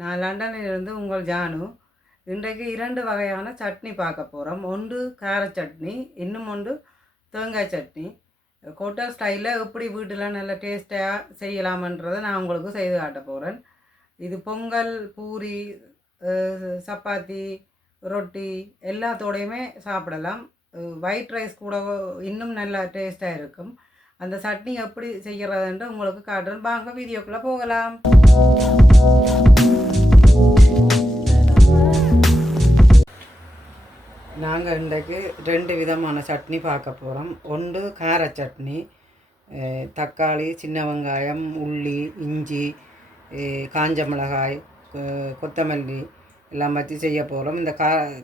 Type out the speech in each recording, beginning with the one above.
நான் லண்டனிலிருந்து உங்கள் ஜானு. இன்றைக்கு 2 வகையான சட்னி பார்க்க போகிறோம். ஒன்று கார சட்னி, இன்னும் ஒன்று தேங்காய் சட்னி. ஹோட்டல் ஸ்டைலில் எப்படி வீட்டில் நல்ல டேஸ்ட்டாக செய்யலாமன்றதை நான் உங்களுக்கு செய்து காட்ட போகிறேன். இது பொங்கல், பூரி, சப்பாத்தி, ரொட்டி எல்லாத்தோடையுமே சாப்பிடலாம். ஒயிட் ரைஸ் கூட இன்னும் நல்லா டேஸ்ட்டாக இருக்கும். அந்த சட்னி எப்படி செய்கிறதுன்ட்டு உங்களுக்கு காட்டுறேன். வாங்க வீடியோக்குள்ளே போகலாம். நாங்கள் இன்றைக்கு 2 விதமான சட்னி பார்க்க போகிறோம். ஒன்று கார சட்னி, தக்காளி, சின்ன வெங்காயம், உள்ளி, இஞ்சி, காஞ்ச மிளகாய், கொத்தமல்லி எல்லாம் வச்சு செய்ய போகிறோம். இந்த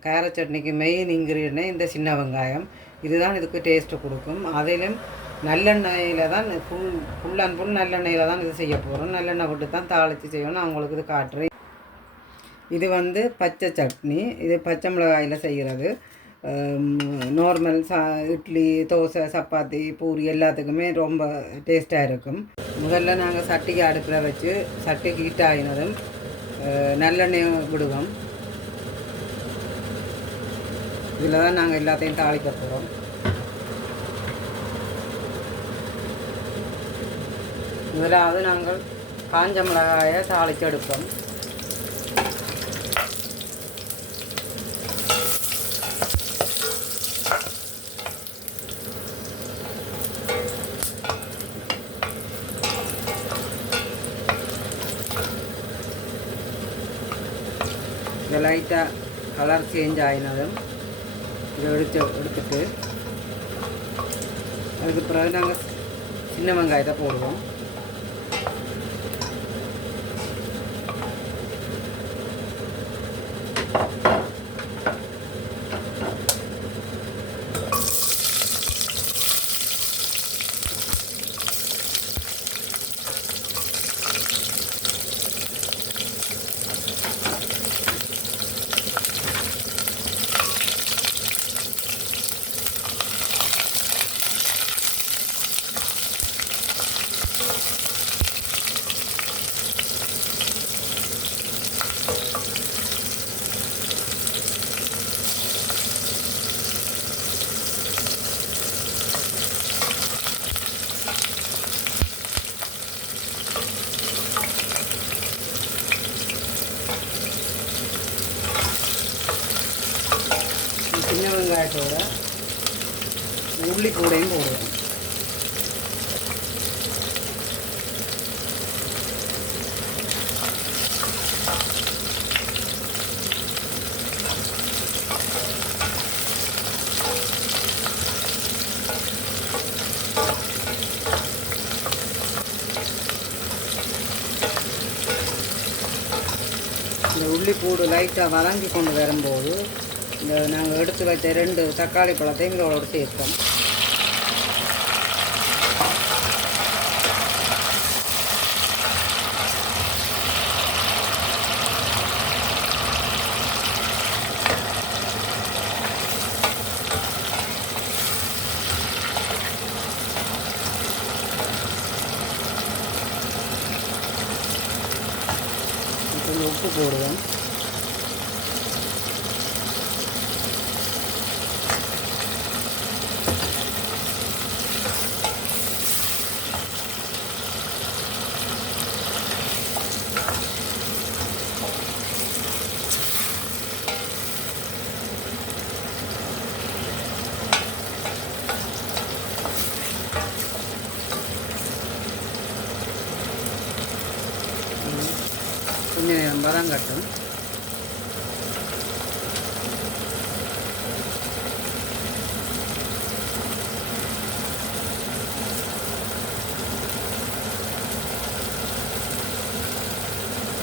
கார சட்னிக்கு மெயின் இன்க்ரீடியன்ட் இந்த சின்ன வெங்காயம். இதுதான் இதுக்கு டேஸ்ட்டு கொடுக்கும். அதிலும் நல்லெண்ணெயில் தான் ஃபுல் அண்ட் ஃபுல் நல்லெண்ணெயில் தான் இது செய்ய போகிறோம். நல்லெண்ணெய் விட்டு தான் தாளித்து செய்யணும். நான் உங்களுக்கு இது காட்டுறேன். இது பச்சை சட்னி. இது பச்சை மிளகாயில் செய்கிறது. நார்மல் இட்லி, தோசை, சப்பாத்தி, பூரி எல்லாத்துக்குமே ரொம்ப டேஸ்ட்டாக இருக்கும். முதல்ல நாங்கள் சட்டிக்கு அடுப்பில் வச்சு சட்டி ஹீட் ஆகினதும் நல்லெண்ணெய் விடுவோம். இதில் தான் நாங்கள் எல்லாத்தையும் தாளிக்க போகிறோம். முதலாவது நாங்கள் காஞ்ச மிளகாயை தாளித்து எடுப்போம். இது லைட்டாக கலர் சேஞ்ச் ஆகினதும் இதை எடுத்துட்டு அதுக்கு பிறகு நாங்கள் சின்ன வெங்காயத்தை போடுவோம். சின்ன வெங்காயத்தோட உள்ளி கூடையும் போடுவோம். இந்த உள்ளிப்பூடு லைட்டாக வதங்கி கொண்டு வரும்போது இந்த நாங்கள் எடுத்து வச்ச 2 தக்காளி பழத்தையும் இதோட சேர்ப்போம். கொஞ்சம் உப்பு போடுவோம். கொஞ்சம் நேரம் வதங்கட்டும்.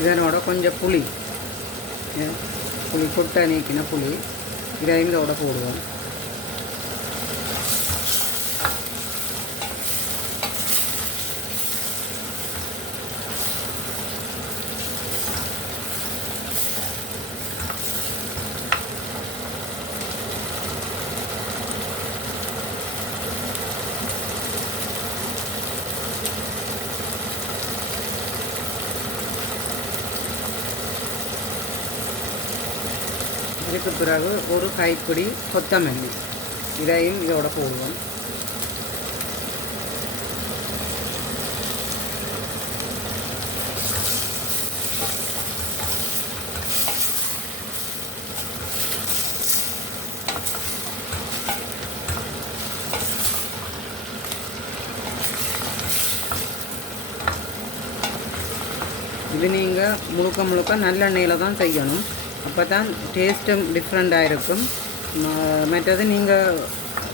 இதனோட கொஞ்சம் புளி கொட்டை நீக்கின புளி இதையும் இதோட போடுவோம். இதுக்கு பிறகு ஒரு கைப்பிடி கொத்தமல்லி இதையும் இதோட போடுவோம். இது நீங்கள் முழுக்க நல்லெண்ணெயில் தான் செய்யணும். அப்போ தான் டேஸ்ட்டும் டிஃப்ரெண்ட்டாக இருக்கும். மற்றது நீங்கள்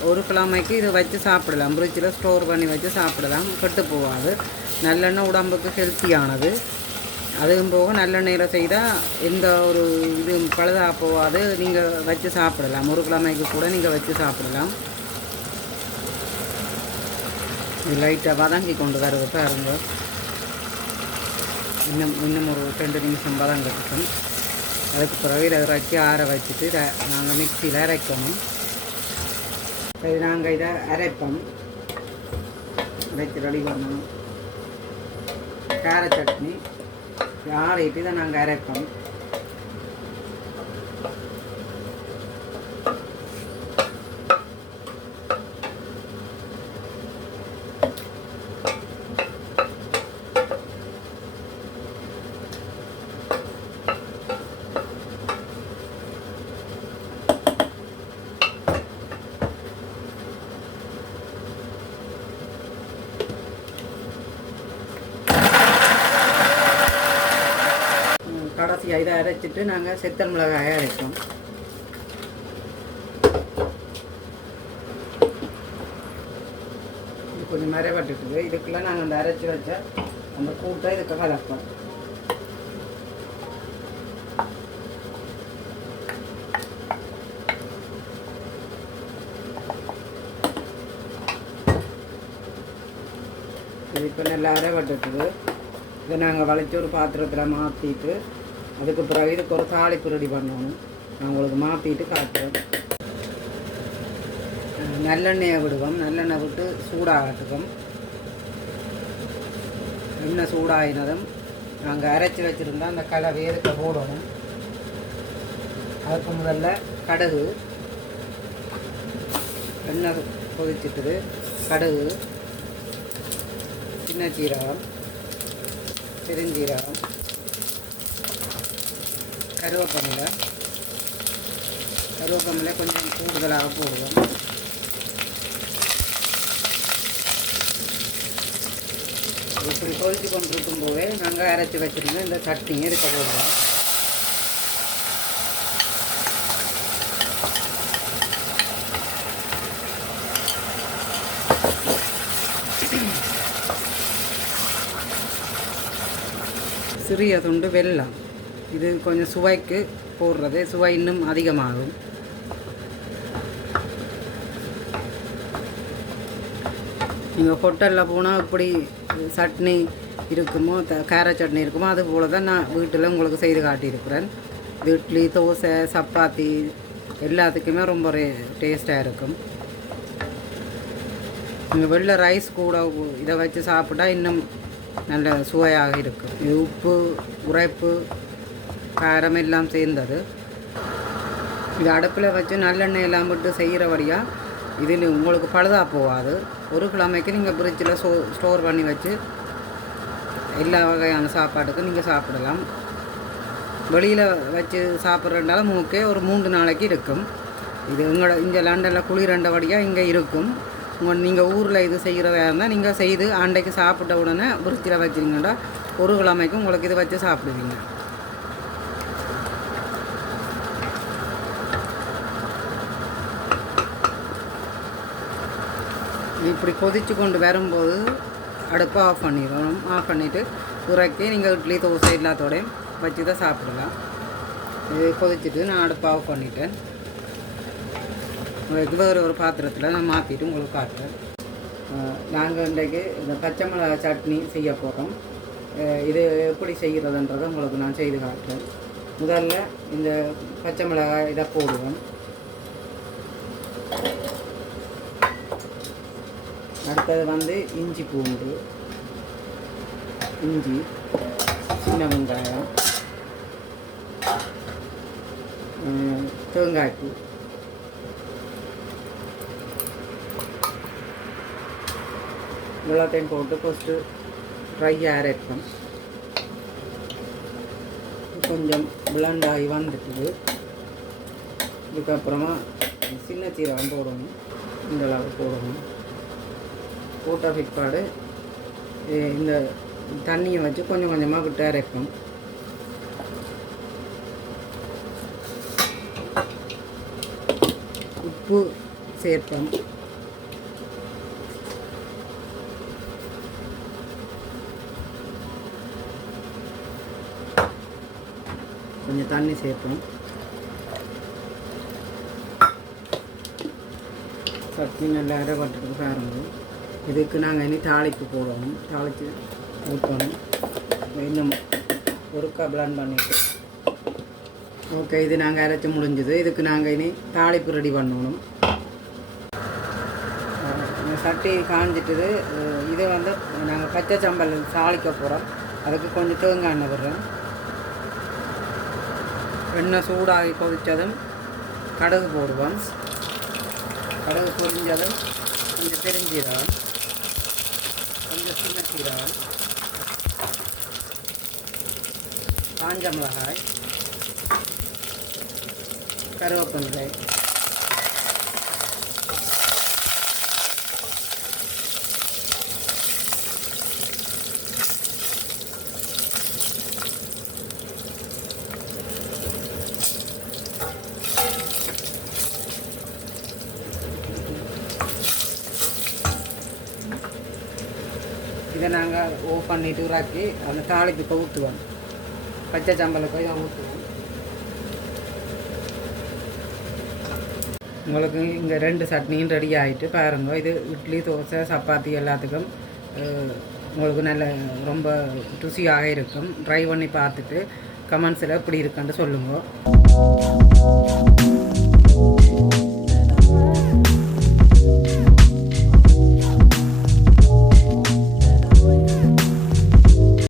ஒரு கிழமைக்கு இதை வச்சு சாப்பிடலாம், ஃப்ரிட்ஜில் ஸ்டோர் பண்ணி வச்சு சாப்பிடலாம், கெட்டு போகாது. நல்லெண்ணெய் உடம்புக்கு ஹெல்த்தியானது. அதுவும் போக நல்லெண்ணெயில் செய்தால் எந்த ஒரு இது பழுதாக போகாது. நீங்கள் வச்சு சாப்பிடலாம், ஒரு கிழமைக்கு கூட நீங்கள் வச்சு சாப்பிடலாம். இது லைட்டாக வதங்கி கொண்டு வருது பாருங்க. இன்னும் ஒரு 2 நிமிஷம் வதங்கட்டும். அதுக்கு பிறகு இதை இறக்கி ஆற வச்சுட்டு நாங்கள் மிக்சியில் அரைக்கணும். சரி, நாங்கள் இதை அரைப்போம், அரைச்சி ரெடி பண்ணணும். கார சட்னி ஆறிட்டு இதை நாங்கள் அரைப்போம். கடைசியாக இதை அரைச்சிட்டு நாங்கள் செத்தல் மிளகாயை அரைப்போம். இது கொஞ்சம் மறைபட்டுட்டுது. இதுக்குள்ளே நாங்கள் அந்த அரைச்சி வச்ச அந்த கூட்டை இதுக்கு கலப்போம். இது இப்போ நல்லா அரைபட்டுட்டுது. இதை நாங்கள் வளைச்சி ஒரு பாத்திரத்தில் மாற்றிட்டு அதுக்கு பிறகு இதுக்கு ஒரு தாளிப்பு ரெடி பண்ணணும். நான் உங்களுக்கு மாற்றிட்டு காட்டுறேன். நல்லெண்ணெயை விடுவோம். நல்லெண்ணெய் விட்டு சூடாகட்டுக்கும். எண்ணெய் சூடாகினதும் நாங்கள் அரைச்சி வச்சுருந்தா அந்த கலவை இதுக்கு போடணும். அதுக்கு முதல்ல கடுகு, எண்ணெய் கொதிச்சுட்டு கடுகு, சின்ன சீரகம், பெருஞ்சீரகம், கருவேப்பிலை கொஞ்சம் கூடுதலாக போடுவோம். இப்படி கொதித்து கொண்டிருக்கும் போதே நாங்கள் அரைச்சி வச்சுருந்தோம் இந்த சட்னியை இருக்க போடுவோம். சிறிய துண்டு வெல்லம், இது கொஞ்சம் சுவைக்கு போடுறது, சுவை இன்னும் அதிகமாகும். நீங்கள் ஹோட்டலில் போனால் இப்படி சட்னி இருக்குமோ, கார சட்னி இருக்குமோ, அது போல் தான் நான் வீட்டில் உங்களுக்கு செய்து காட்டியிருக்கிறேன். இது இட்லி, தோசை, சப்பாத்தி எல்லாத்துக்குமே ரொம்ப டேஸ்ட்டாக இருக்கும். நீங்கள் வெள்ளை ரைஸ் கூட இதை வச்சு சாப்பிட்டா இன்னும் நல்ல சுவையாக இருக்கும். இது உப்பு, உரைப்பு, காரம் எல்லாம் சேர்ந்தது. இது அடுப்பில் வச்சு நல்லெண்ணெய் எல்லாம் விட்டு செய்கிறபடியாக இதில் உங்களுக்கு பழுதாக போகாது. ஒரு கிழமைக்கு நீங்கள் ஃப்ரிட்ஜில் ஸ்டோர் பண்ணி வச்சு எல்லா வகையான சாப்பாட்டுக்கும் நீங்கள் சாப்பிடலாம். வெளியில் வச்சு சாப்பிட்றதுனால மூக்கே ஒரு 3 நாளைக்கு இருக்கும். இது இங்கே லண்டனில் குளிரண்டபடியாக இங்கே இருக்கும். நீங்கள் ஊரில் இது செய்கிறதா இருந்தால் நீங்கள் செய்து அன்றைக்கு சாப்பிட்ட உடனே ஃப்ரிட்ஜில் வச்சுருங்கன்னா ஒரு கிழமைக்கு உங்களுக்கு இது வச்சு சாப்பிடுவீங்க. இப்படி கொதித்து கொண்டு வரும்போது அடுப்பை ஆஃப் பண்ணிடணும். ஆஃப் பண்ணிவிட்டு இறக்கி நீங்கள் இட்லி, தோசை எல்லாத்தோடையும் வச்சு தான் சாப்பிடலாம். இது கொதிச்சுட்டு நான் அடுப்பை ஆஃப் பண்ணிட்டேன். உங்களுக்கு வேறு ஒரு பாத்திரத்தில் நான் மாற்றிட்டு உங்களுக்கு காட்டுறேன். நாங்கள் இன்றைக்கு இந்த பச்சை மிளகாய் சட்னி செய்ய போகிறோம். இது எப்படி செய்கிறதுன்றதை உங்களுக்கு நான் செய்து காட்டுறேன். முதல்ல இந்த பச்சை மிளகாய் இதை போடுவோம். அடுத்தது வந்து இஞ்சி பூண்டு, இஞ்சி, சின்ன வெங்காயம், தேங்காய்ப்பு எல்லாத்தையும் போட்டு ஃபஸ்ட்டு ட்ரையாக அரைப்போம். கொஞ்சம் பிளண்ட் ஆகி வந்துட்டுது. இதுக்கப்புறமா சின்ன சீரகம் போடணும், இந்த அளவு போடணும். போட்ட பிற்பாடு இந்த தண்ணியை வச்சு கொஞ்சம் கொஞ்சமாக விட்டு அரைப்போம். உப்பு சேர்ப்போம். கொஞ்சம் தண்ணி சேர்ப்போம். சட்னி நல்லா அரைப்பட்டுட்டு பாருங்க. இதுக்கு நாங்கள் இனி தாளிப்பு போடணும். தாளித்து ஊற்றணும். இன்னும் ஒருக்கா பிளான் பண்ணிட்டு ஓகே, இது நாங்கள் அரைச்சி முடிஞ்சது. இதுக்கு நாங்கள் இனி தாளிப்பு ரெடி பண்ணணும். இந்த சட்டி காஞ்சிட்டுது. இதை வந்து நாங்கள் பச்சை சம்பல் தாளிக்க போகிறோம். அதுக்கு கொஞ்சம் தேங்காய் எண்ணெய் விடுறோம். எண்ணெய் சூடாகி கொதித்ததும் கடுகு போடுவோம். கடுகு பொரிஞ்சதும் கொஞ்சம் பெருஞ்சீரகம், கொஞ்சம் சின்ன சீரகம், காஞ்ச மிளகாய், கருவேப்பிலை, இதை நாங்கள் ஓஃப் பண்ணிவிட்டு இறக்கி அந்த தாளிப்புக்கு ஊற்றுவோம். பச்சை சம்பளுக்கு இதை ஊற்றுவோம். உங்களுக்கு இங்கே 2 சட்னியும் ரெடி ஆகிட்டு பாருங்க. இது இட்லி, தோசை, சப்பாத்தி எல்லாத்துக்கும் உங்களுக்கு நல்ல ரொம்ப ருசியாக இருக்கும். ட்ரை பண்ணி பார்த்துட்டு கமெண்ட்ஸில் எப்படி இருக்குன்னு சொல்லுங்கள்.